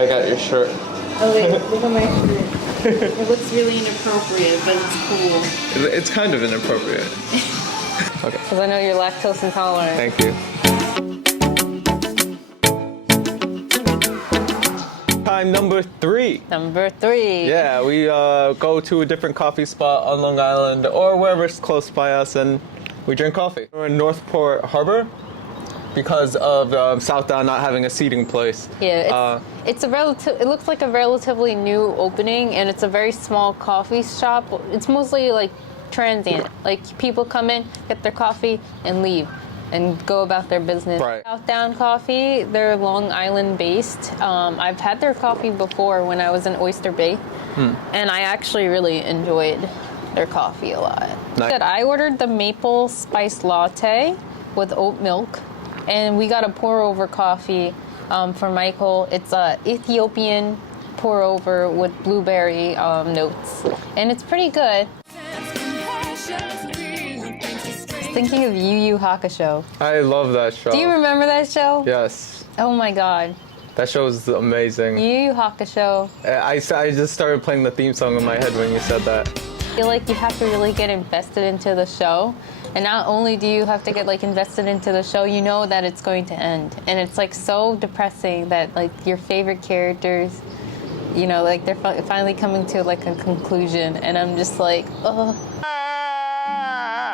I got your shirt. Oh wait, look at my shirt. It looks really inappropriate, but it's cool. It's kind of inappropriate. Okay. Because I know you're lactose intolerant. Thank you. Time number 3. Number 3. Yeah, we go to a different coffee spot on Long Island or wherever's close by us, and we drink coffee. We're in Northport Harbor because of Southdown not having a seating place. Yeah, it's a relative. It looks like a relatively new opening, and it's a very small coffee shop. It's mostly like transient. Like people come in, get their coffee, and leave, and go about their business. Right. Southdown Coffee, they're Long Island based. I've had their coffee before when I was in Oyster Bay, and I actually really enjoyed their coffee a lot. Nice. I ordered the maple spice latte with oat milk, and we got a pour over coffee for Michael. It's a Ethiopian pour over with blueberry notes, and it's pretty good. Thinking of Yu Yu Hakusho. I love that show. Do you remember that show? Yes. Oh my god. That show is amazing. Yu Yu Hakusho. I just started playing the theme song in my head when you said that. I feel like you have to really get invested into the show. And not only do you have to get like invested into the show, you know that it's going to end. And it's like so depressing that like your favorite characters, you know, like they're finally coming to like a conclusion. And I'm just like, oh.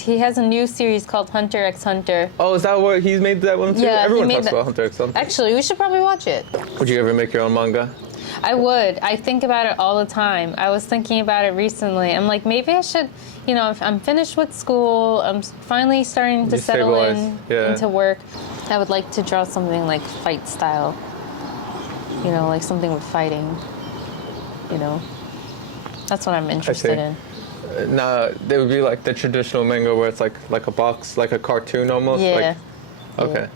He has a new series called Hunter x Hunter. Oh, is that what he's made that one too? Yeah, Everyone talks about Hunter x Hunter. Actually, we should probably watch it. Would you ever make your own manga? I would. I think about it all the time. I was thinking about it recently. I'm like, maybe I should, you know, I'm finished with school. I'm finally starting to settle into work. I would like to draw something like fight style. You know, like something with fighting. You know, that's what I'm interested in. Nah, they would be like the traditional manga where it's like a box, like a cartoon almost. Yeah. Like, okay.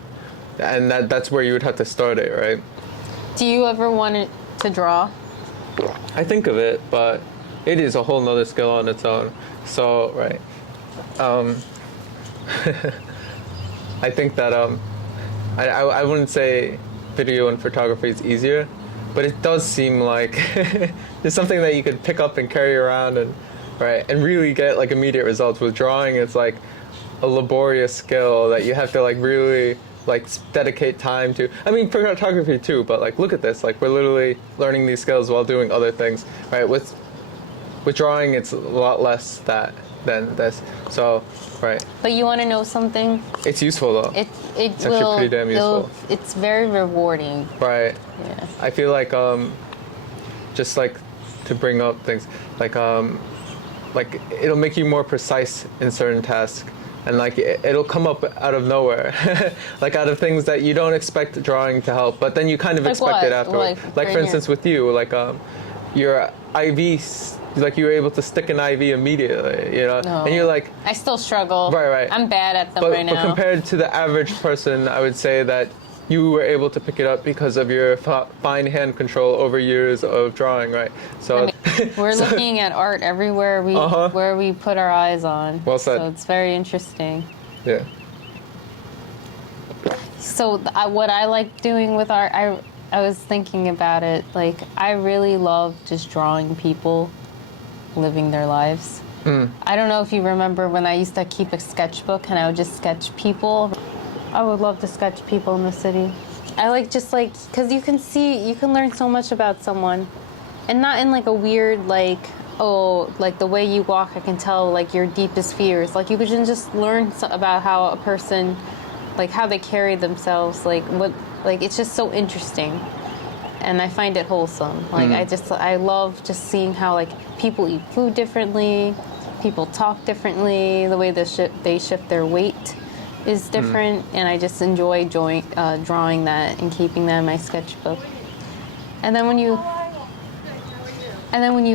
Yeah. And that's where you would have to start it, right? Do you ever want it to draw? I think of it, but it is a whole nother skill on its own. So, right. I think that I wouldn't say video and photography is easier, but it does seem like it's something that you could pick up and carry around and really get like immediate results. With drawing, it's like a laborious skill that you have to like really like dedicate time to. I mean, photography too, but like look at this, like we're literally learning these skills while doing other things, right? With drawing, it's a lot less than this. So, right. But you want to know something? It's useful though. It's actually pretty damn useful. It's very rewarding. Right. Yeah. I feel like just like to bring up things like it'll make you more precise in certain tasks, and like it'll come up out of nowhere, like out of things that you don't expect drawing to help, but then you kind of like expect what? it afterwards. Like right for instance here. with you, like your IV, like you were able to stick an IV immediately, you know, No. and you're like, I still struggle. Right. I'm bad at them but now. compared to the average person, I would say that you were able to pick it up because of your fine hand control over years of drawing, right? So I mean, we're looking at art everywhere where we put our eyes on. Well said. So it's very interesting. Yeah. So what I like doing with art, I was thinking about it. Like I really love just drawing people living their lives. I don't know if you remember when I used to keep a sketchbook and I would just sketch people. I would love to sketch people in the city. I like just like, because you can learn so much about someone, and not in like a weird like, oh, like the way you walk, I can tell like your deepest fears. Like you can just learn about how a person, like how they carry themselves, like what, like it's just so interesting. And I find it wholesome. Like I love just seeing how like people eat food differently, people talk differently, the way they shift their weight is different, and I just enjoy drawing that and keeping that in my sketchbook. And then when you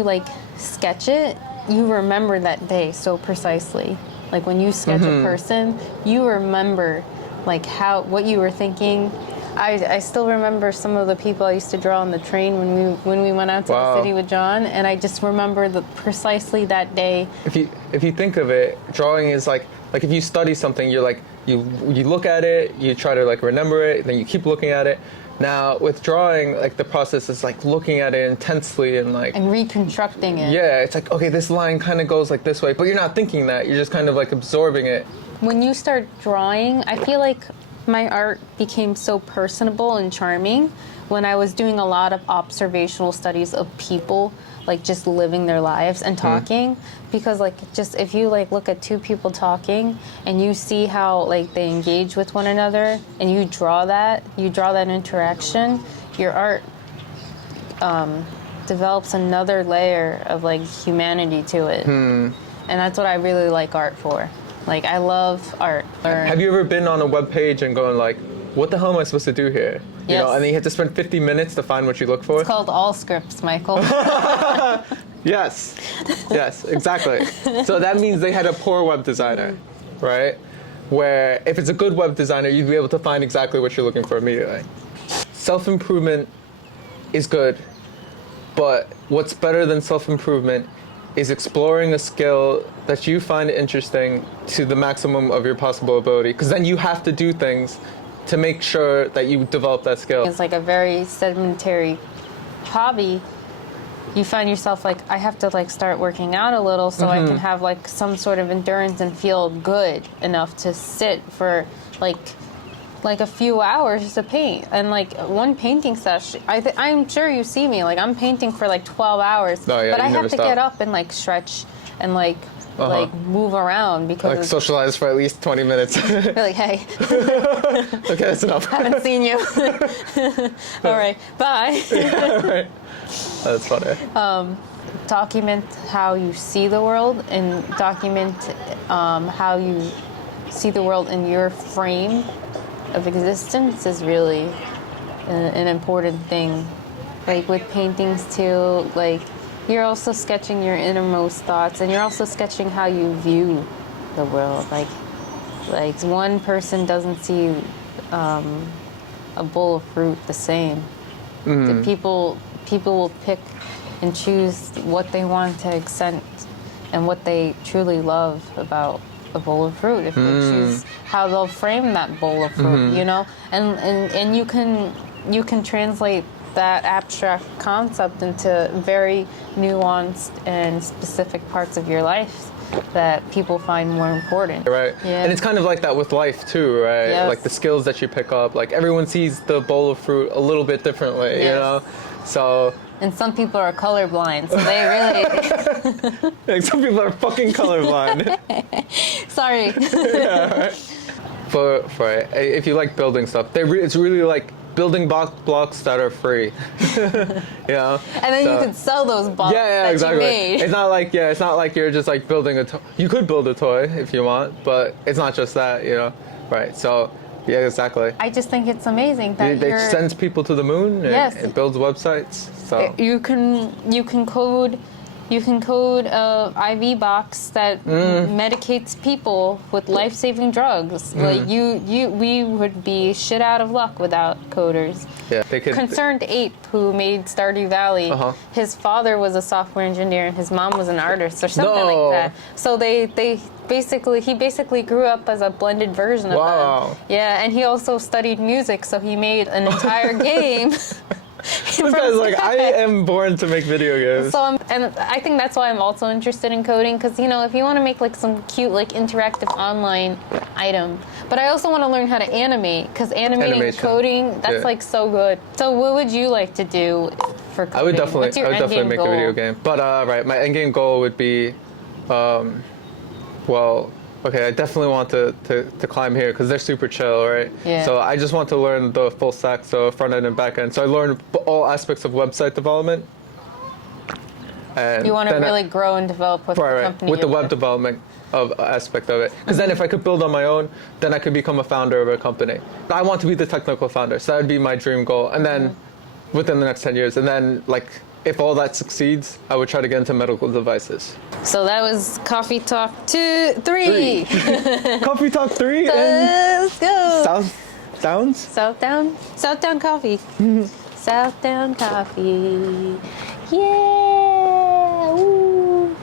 like sketch it, you remember that day so precisely. Like when you sketch a person, you remember like what you were thinking. I still remember some of the people I used to draw on the train when we went out to the city with John, and I just remember precisely that day. If you think of it, drawing is like if you study something, you're like you look at it, you try to like remember it, then you keep looking at it, Now with drawing, like the process is like looking at it intensely and like And reconstructing it. yeah, it's like okay, this line kind of goes like this way, but you're not thinking that. You're just kind of like absorbing it. When you start drawing, I feel like my art became so personable and charming when I was doing a lot of observational studies of people, like just living their lives and talking. Because like just if you like look at two people talking and you see how like they engage with one another and you draw that interaction, your art develops another layer of like humanity to it. And that's what I really like art for. Like, I love art. Have you ever been on a web page and going like, what the hell am I supposed to do here? You know, and then you have to spend 50 minutes to find what you look for? It's called all scripts, Michael. Yes, exactly. So that means they had a poor web designer, right? Where if it's a good web designer, you'd be able to find exactly what you're looking for immediately. Self-improvement is good, but what's better than self-improvement is exploring a skill that you find interesting to the maximum of your possible ability, because then you have to do things to make sure that you develop that skill. It's like a very sedentary hobby. You find yourself like, I have to like start working out a little so I can have like some sort of endurance and feel good enough to sit for like a few hours to paint. And like one painting session, I'm sure you see me, like I'm painting for like 12 hours, Oh, yeah, but I you have never to stop. get up and like stretch and like move around because Like socialize for at least 20 minutes. they're like, hey, Okay, that's enough. haven't seen you. All right, bye. Right. That's funny. Document how you see the world and document how you see the world in your frame of existence is really an important thing. Like with paintings too, like you're also sketching your innermost thoughts and you're also sketching how you view the world. Like one person doesn't see a bowl of fruit the same. The people will pick and choose what they want to accent and what they truly love about a bowl of fruit. If they choose how they'll frame that bowl of fruit, you know, and you can translate that abstract concept into very nuanced and specific parts of your life that people find more important. Right. Yeah. And it's kind of like that with life too, right? Yes. Like the skills that you pick up. Like everyone sees the bowl of fruit a little bit differently, you Yes. know? So And some people are colorblind, so they really... like, some people are fucking colorblind. Sorry. Yeah, right. For if you like building stuff, it's really like building blocks that are free. You know? And then you can sell those blocks that exactly. you made. It's not like you're just like building a toy. You could build a toy if you want, but it's not just that, you know? Right. So yeah, exactly. I just think it's amazing that It sends people to the moon and Yes. it builds websites. So you can code IV box that medicates people with life-saving drugs. Like we would be shit out of luck without coders. yeah, they could. Concerned Ape, who made Stardew Valley, his father was a software engineer and his mom was an artist or something No. like that. So he basically grew up as a blended version of Wow. them. Yeah, and he also studied music, so he made an entire game. This guy's like, I am born to make video games. So and I think that's why I'm also interested in coding, because you know, if you want to make like some cute like interactive online item, but I also want to learn how to animate, because animating and Animation. coding, that's Yeah. like so good. So what would you like to do for coding? I would definitely What's your make endgame a video goal? game. But right, my endgame goal would be, okay, I definitely want to climb here because they're super chill, right? Yeah. So I just want to learn the full stack, so front end and back end. So I learned all aspects of website development. And You want to then really grow and develop with the company with the you're web with. development of aspect of it. Because then if I could build on my own, then I could become a founder of a company. I want to be the technical founder, so that would be my dream goal. And then within the next 10 years, and then like if all that succeeds, I would try to get into medical devices. So that was Coffee Talk 2, 3. Coffee Talk 3 and Let's go. Southdown? Southdown Coffee. Southdown Coffee. Yeah. Woo.